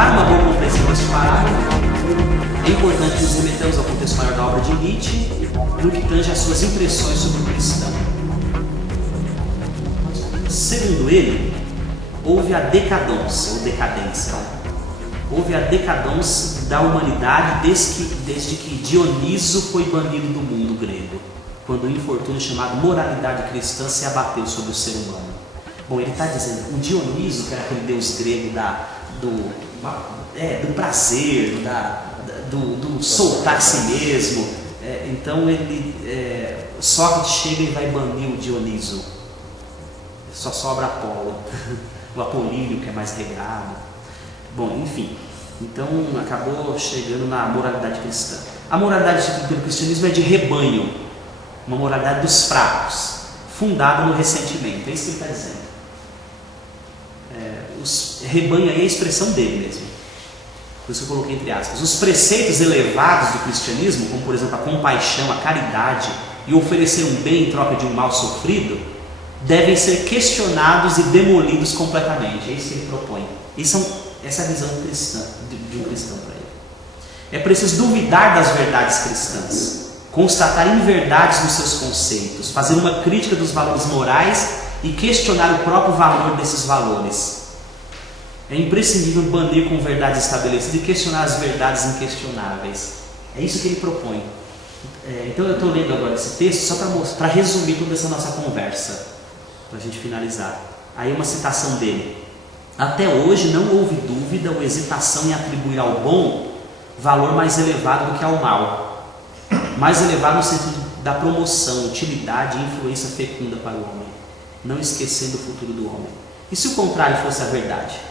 Para uma boa compreensão desse parágrafo, é importante que nos remetamos ao contexto maior da obra de Nietzsche, no que tange às suas impressões sobre o cristão. Segundo ele, houve a decadência, ou decadência. Houve a decadência da humanidade desde que Dioniso foi banido do mundo grego, quando o infortúnio chamado moralidade cristã se abateu sobre o ser humano. Bom, ele está dizendo, o Dioniso, que era aquele deus grego do prazer, do soltar a si mesmo, então Sócrates chega e vai banir o Dioniso. Só sobra Apolo, o Apolíneo, que é mais regrado. Bom, enfim, então acabou chegando na moralidade cristã. A moralidade pelo cristianismo é de rebanho, uma moralidade dos fracos, fundada no ressentimento. É isso que ele está dizendo. Rebanho aí é a expressão dele mesmo. Por isso que eu coloquei entre aspas. Os preceitos elevados do cristianismo, como por exemplo a compaixão, a caridade e oferecer um bem em troca de um mal sofrido, devem ser questionados e demolidos completamente. É isso que ele propõe. Essa é a visão cristã, de um cristão para ele. É preciso duvidar das verdades cristãs, constatar inverdades nos seus conceitos, fazer uma crítica dos valores morais e questionar o próprio valor desses valores. É imprescindível banir com verdades estabelecidas e questionar as verdades inquestionáveis. É isso que ele propõe. Então eu estou lendo agora esse texto só para resumir toda essa nossa conversa, para a gente finalizar. Aí uma citação dele. Até hoje não houve dúvida ou hesitação em atribuir ao bom valor mais elevado do que ao mal. Mais elevado no sentido da promoção, utilidade e influência fecunda para o homem, não esquecendo o futuro do homem. E se o contrário fosse a verdade?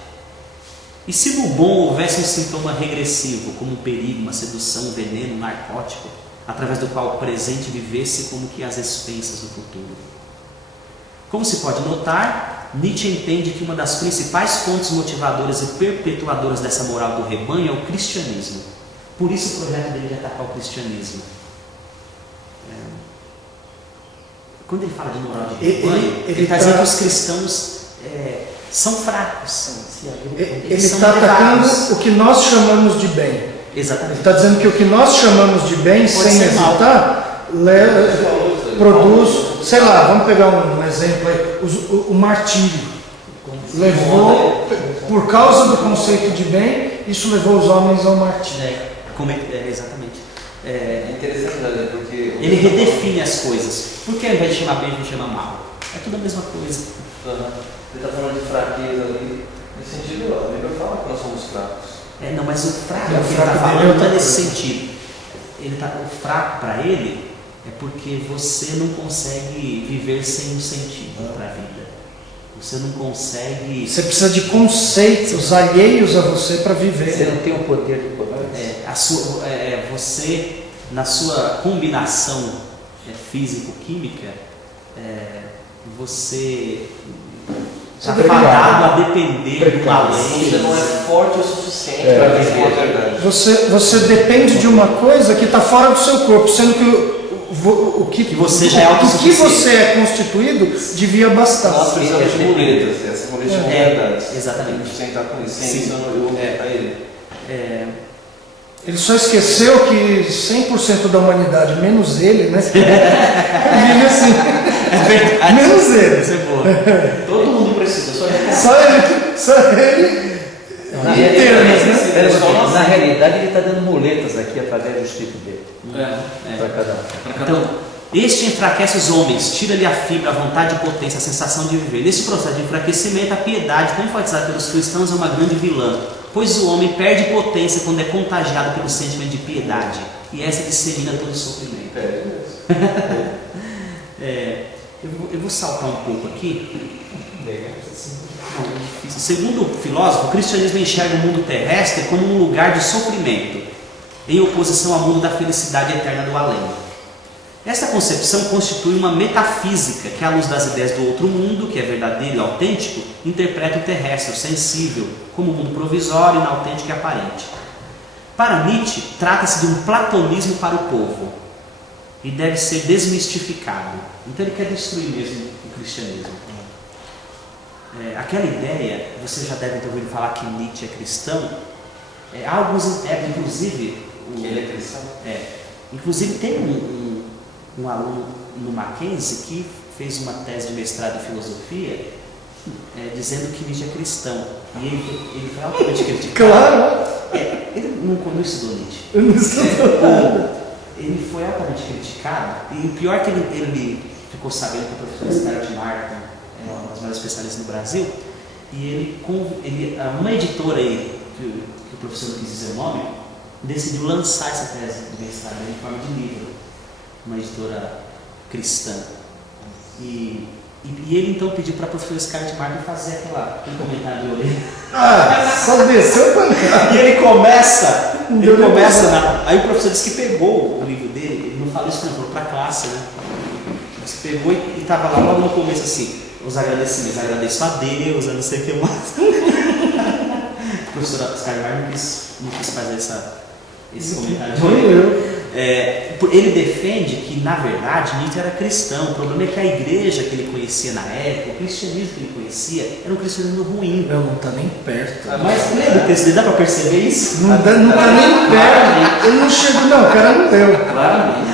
E se no bom houvesse um sintoma regressivo, como um perigo, uma sedução, um veneno, um narcótico, através do qual o presente vivesse como que às expensas do futuro? Como se pode notar, Nietzsche entende que uma das principais fontes motivadoras e perpetuadoras dessa moral do rebanho é o cristianismo. Por isso o projeto dele de atacar o cristianismo. Quando ele fala de moral de rebanho, ele está dizendo que os cristãos são fracos. Ele está atacando o que nós chamamos de bem. Exatamente. Ele está dizendo que o que nós chamamos de bem, sem hesitar, produz, sei lá, vamos pegar um exemplo aí, o martírio. Levou, por causa do conceito de bem, isso levou os homens ao martírio. Exatamente. É interessante, porque ele redefine as coisas. Por que ao invés de chamar bem, a gente chama mal? É tudo a mesma coisa. Ele está falando de fraqueza ali. Nesse sentido, a Bíblia fala que nós somos fracos. Não, mas o fraco que ele está falando não é nesse sentido. O fraco para ele é porque você não consegue viver sem um sentido para a vida. Você não consegue. Você precisa de conceitos alheios a você para viver. Você não tem o poder de poder. Você, na sua combinação físico-química, você está fadado a depender do além. Você não é forte o suficiente para viver a verdade. Você depende de uma coisa que está fora do seu corpo, sendo que você já é autossuficiente. O que você é constituído devia bastar. Nós precisamos de muletas, essa muleta de verdades. Exatamente. A gente sentar com isso, sem isso eu vou para ele. Ele só esqueceu que 100% da humanidade, menos ele, né? Vive assim. É verdade. Menos ele. Isso é boa. Todo mundo precisa, só ele. Na realidade, ele está dando muletas aqui através do espírito dele. Para cada um. Então, este enfraquece os homens, tira-lhe a fibra, a vontade e potência, a sensação de viver. Nesse processo de enfraquecimento, a piedade, tão enfatizada pelos cristãos, é uma grande vilã, pois o homem perde potência quando é contagiado pelo sentimento de piedade, e essa dissemina todo o sofrimento. Eu vou saltar um pouco aqui. Segundo o filósofo, o cristianismo enxerga o mundo terrestre como um lugar de sofrimento, em oposição ao mundo da felicidade eterna do além. Esta concepção constitui uma metafísica que, à luz das ideias do outro mundo, que é verdadeiro e autêntico, interpreta o terrestre, o sensível, como um mundo provisório, inautêntico e aparente. Para Nietzsche, trata-se de um platonismo para o povo e deve ser desmistificado. Então ele quer destruir mesmo o cristianismo. Aquela ideia, você já deve ter ouvido falar que Nietzsche é cristão, Há alguns inclusive... Ele é cristão? Inclusive tem um aluno no Mackenzie que fez uma tese de mestrado em filosofia dizendo que Nietzsche é cristão. E ele foi altamente criticado. Claro! Ele não estudou Nietzsche. Eu não estou Ele foi altamente criticado. E o pior é que ele ficou sabendo que o professor Scarlett Martin é uma das maiores especialistas no Brasil. E uma editora aí, que o professor não quis dizer o nome, decidiu lançar essa tese de mestrado em forma de livro. Uma editora cristã. E ele então pediu para a professora Scarlett Martin fazer aquele comentário de orelha. Só desceu pra cá. E ele começa aí o professor disse que pegou o livro dele, ele não falou isso, não, falou para a classe, né? Mas pegou e estava lá logo no começo assim, os agradecimentos, agradeço a Deus, eu não sei o que mais. A professora Scarlett Martin não quis fazer esse comentário. Ele defende que, na verdade, Nietzsche era cristão. O problema é que a igreja que ele conhecia na época, o cristianismo que ele conhecia, era um cristianismo ruim. Não está nem perto. Mas lembra que dá para perceber isso? Não está nem perto. Ele não chegou, não, o cara não deu. Claramente.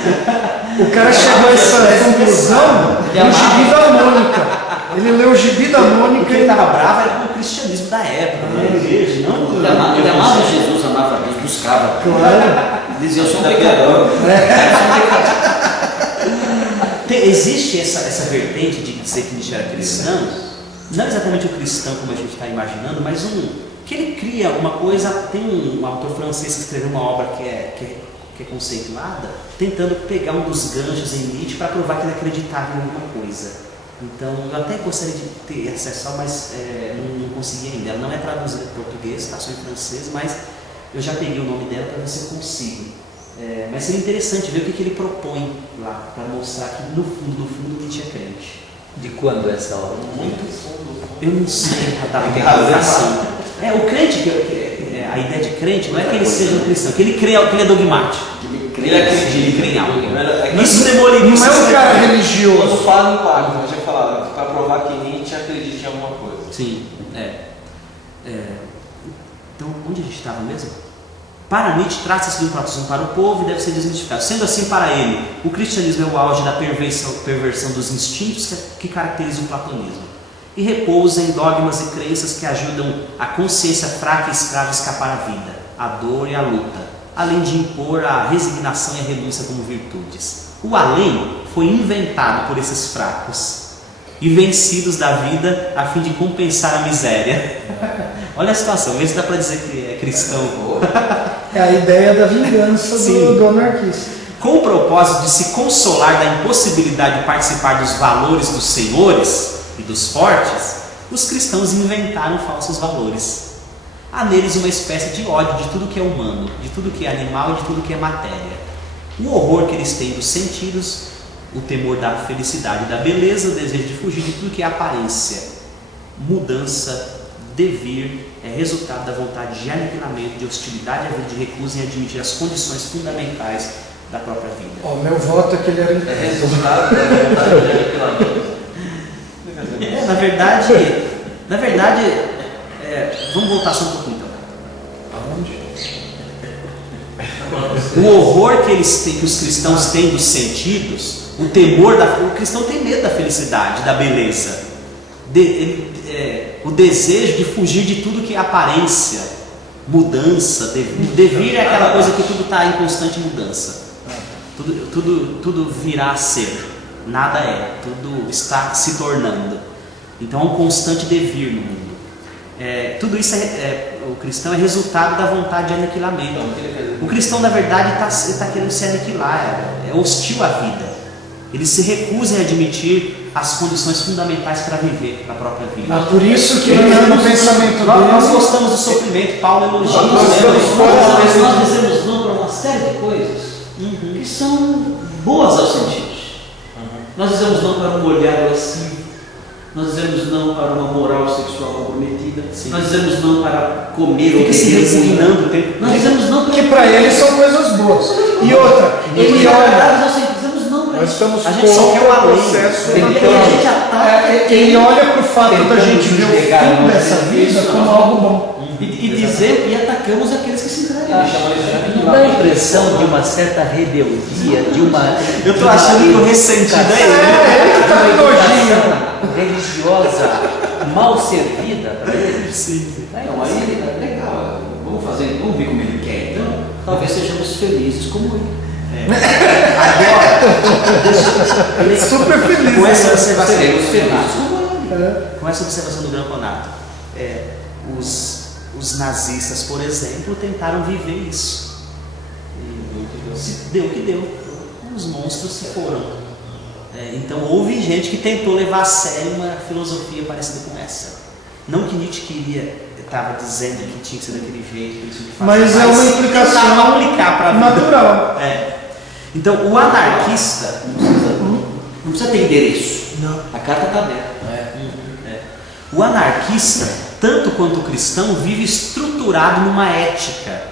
O cara chegou a essa conclusão no gibi da Mônica. Ele leu o gibi da Mônica. Porque ele estava bravo era com o cristianismo da época, não era igreja, não. Ele amava Jesus, amava Deus, buscava. Claro. Dizia, eu sou um pecador. Existe essa vertente de dizer que Nietzsche era cristão, não exatamente o cristão como a gente está imaginando, mas que ele cria uma coisa. Tem um autor francês que escreveu uma obra que é conceituada, tentando pegar um dos ganchos em Nietzsche para provar que ele acreditava em alguma coisa. Então, eu até gostaria de ter acesso, mas não consegui ainda. Ela não é traduzida em português, está só em francês, mas eu já peguei o nome dela para ver se eu consigo. Mas seria interessante ver o que ele propõe lá, para mostrar que no fundo Nietzsche é crente. De quando é essa obra? Muito fundo. Eu não sei a data de publicação. O crente, a ideia de crente não é que ele seja um cristão, que ele é dogmático. Ele crê em algo. Isso demoliria. Não é um cara religioso. Quando fala em pacto, eu já falava, para provar que Nietzsche acredita em alguma coisa. Sim, Então, onde a gente estava mesmo? Para Nietzsche, trata-se de um batismo para o povo e deve ser desmistificado. Sendo assim, para ele, o cristianismo é o auge da perversão dos instintos que caracteriza o platonismo e repousa em dogmas e crenças que ajudam a consciência fraca e escrava a escapar à vida, à dor e à luta, além de impor a resignação e a renúncia como virtudes. O além foi inventado por esses fracos e vencidos da vida a fim de compensar a miséria. Olha a situação, vê se dá para dizer que é cristão. É a ideia da vingança do anarquista. Com o propósito de se consolar da impossibilidade de participar dos valores dos senhores e dos fortes, os cristãos inventaram falsos valores. Há neles uma espécie de ódio de tudo que é humano, de tudo que é animal e de tudo que é matéria. O horror que eles têm dos sentidos, o temor da felicidade e da beleza, o desejo de fugir de tudo que é aparência. Mudança, devir, é resultado da vontade de aniquilamento, de hostilidade à vida, de recusa em admitir as condições fundamentais da própria vida. Meu voto é que ele era É resultado da vontade de aniquilamento. Na verdade, vamos voltar só um pouquinho então. Aonde? O horror que os cristãos têm dos sentidos, o temor o cristão tem medo da felicidade, da beleza, o desejo de fugir de tudo que é aparência, mudança, devir é aquela coisa que tudo está em constante mudança, tudo virá a ser, nada tudo está se tornando. Então há um constante devir no mundo. Tudo isso o cristão é resultado da vontade de aniquilamento. O cristão, na verdade, está querendo se aniquilar, é hostil à vida. Ele se recusa a admitir as condições fundamentais para viver a própria vida. Por isso que no pensamento nós gostamos do sofrimento. Paulo elogia. Nós dizemos não para uma série de coisas que são boas aos sentidos. Nós dizemos não para um olhar lascivo. Nós dizemos não para uma moral sexual comprometida. Sim. Nós dizemos não para comer ou se resignando o tempo. Nós dizemos não que para ele são coisas boas. E outra, ele olha. Nós dizemos não para nós estamos a gente só quer o processo. Então, ele olha para o fato da gente ver o fim dessa vida como algo bom. E atacamos aqueles que se entregam. Não dá a impressão de uma certa rebeldia, de uma. Eu estou achando que o ressentido é ele. Tá com nojinho. Religiosa mal servida para ele. Sim. Então, aí, legal. Vamos ver como ele quer. Então, talvez sejamos felizes como ele. Agora, Super feliz. com essa observação, Seremos felizes como ele. com essa observação do Gramponato, os nazistas, por exemplo, tentaram viver isso. E deu o que deu. Os monstros se foram. Então houve gente que tentou levar a sério uma filosofia parecida com essa. Não que Nietzsche estava dizendo que tinha que ser daquele jeito, que tinha que fazer, Mas é uma implicação aplicar para a vida. natural. Então o anarquista Não precisa ter endereço. Não. A carta está aberta. O anarquista, tanto quanto o cristão, vive estruturado numa ética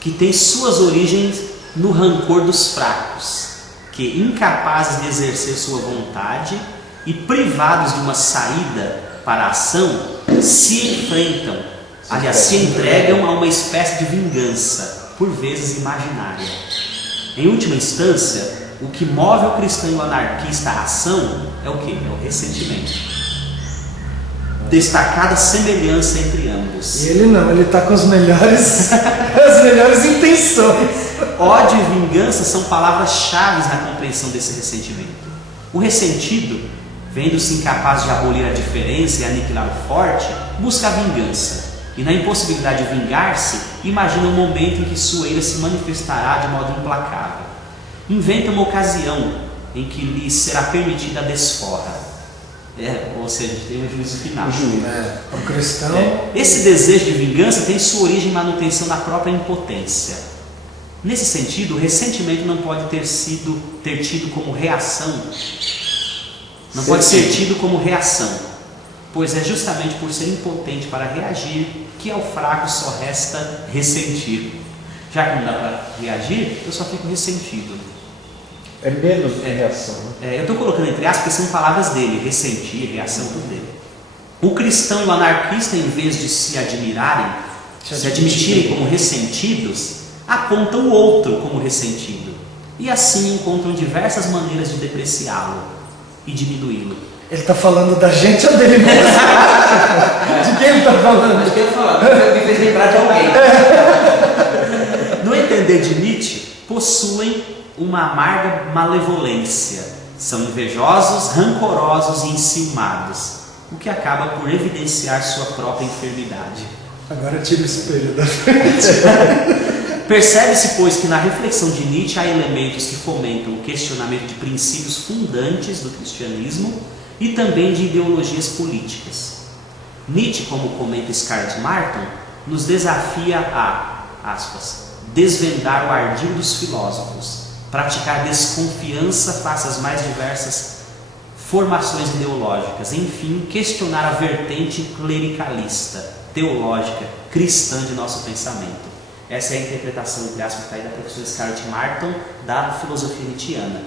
que tem suas origens no rancor dos fracos, que, incapazes de exercer sua vontade e privados de uma saída para a ação, se enfrentam, aliás, se entregam a uma espécie de vingança, por vezes imaginária. Em última instância, o que move o cristão e o anarquista à ação é o quê? É o ressentimento. Destacada semelhança entre ambos. E ele não, ele está com as melhores intenções. Ódio e vingança são palavras-chave na compreensão desse ressentimento. O ressentido, vendo-se incapaz de abolir a diferença e aniquilar o forte, busca a vingança. E na impossibilidade de vingar-se, imagina um momento em que sua ira se manifestará de modo implacável. Inventa uma ocasião em que lhe será permitida a desforra. Ou seja, tem um juízo final. O cristão. Esse desejo de vingança tem sua origem em manutenção da própria impotência. Nesse sentido, o ressentimento não pode ter tido como reação. Não pode ser tido como reação, pois é justamente por ser impotente para reagir que ao fraco só resta ressentir. Já que não dá para reagir, eu só fico ressentido. É menos reação. Eu estou colocando entre aspas porque são palavras dele, ressentir, reação, tudo dele. O cristão e o anarquista, em vez de se admitirem como ressentidos, apontam o outro como ressentido e assim encontram diversas maneiras de depreciá-lo e diminuí-lo. Ele está falando da gente ou dele mesmo? De quem ele está falando? Mas o que eu ia falar? Me fez lembrar de alguém. No entender de Nietzsche, possuem uma amarga malevolência, são invejosos, rancorosos e enciumados, o que acaba por evidenciar sua própria enfermidade. Agora tira o espelho da frente. Percebe-se, pois, que na reflexão de Nietzsche há elementos que fomentam o questionamento de princípios fundantes do cristianismo e também de ideologias políticas. Nietzsche, como comenta Scarlett Martin, nos desafia a, aspas, desvendar o ardil dos filósofos, praticar desconfiança face às mais diversas formações ideológicas, enfim, questionar a vertente clericalista, teológica, cristã de nosso pensamento. Essa é a interpretação, entre aspas, da professora Scarlett Martin da filosofia nietzschiana.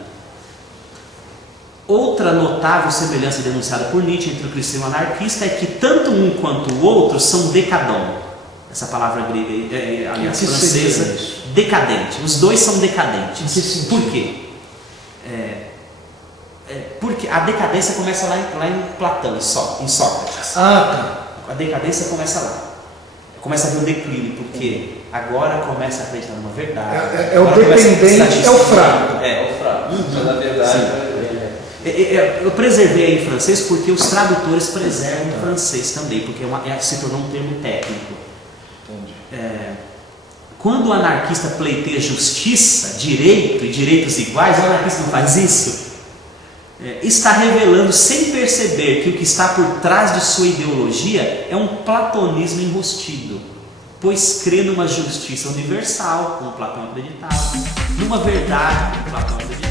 Outra notável semelhança denunciada por Nietzsche entre o cristão e o anarquista é que tanto um quanto o outro são decadons. Essa palavra grega, aliás, francesa, decadente. Os dois são decadentes. Por quê? Porque a decadência começa lá em Platão, em Sócrates. A decadência começa lá. Começa a ver o declínio, porque agora começa a acreditar numa verdade. É o dependente, é o fraco. É o fraco. Mas na verdade. Eu preservei aí em francês porque os tradutores preservam em francês também, porque se tornou um termo técnico. Quando o anarquista pleiteia justiça, direito e direitos iguais, o anarquista não faz isso. Está revelando sem perceber que o que está por trás de sua ideologia é um platonismo enrustido, pois crê numa justiça universal, como Platão acreditava, numa verdade, como Platão acreditava.